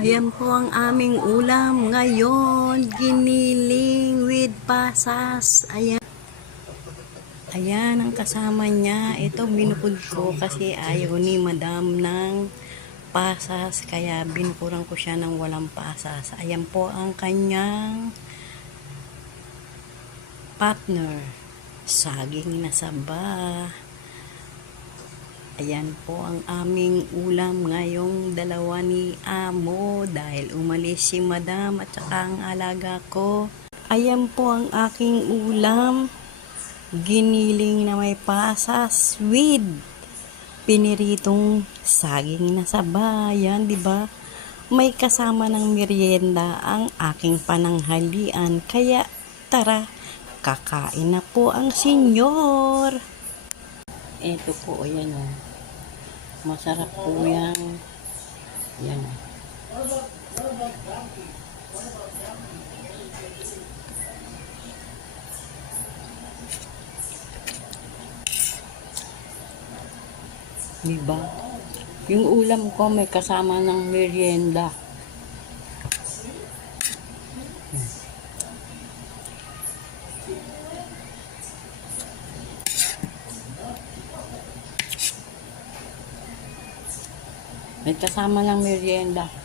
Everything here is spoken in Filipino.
Ayan po ang aming ulam ngayon. Giniling with pasas. Ayan. Ayan ang kasama niya. Ito binukod ko kasi ayaw ni madam ng pasas. Kaya binukuran ko siya ng walang pasas. Ayan po ang kanyang partner. Saging na saba. Ayan po ang aming ulam ngayong dalawa ni Amo dahil umalis si Madam at saka ang alaga ko. Ayan po ang aking ulam. Giniling na may pasas with piniritong saging na saba. Yan, di ba? May kasama ng merienda ang aking pananghalian. Kaya tara, kakain na po ang senyor. Ito po, ayan o. Masarap po yan. Yan. Diba? Yung ulam ko may kasama ng merienda. May kasama ng merienda.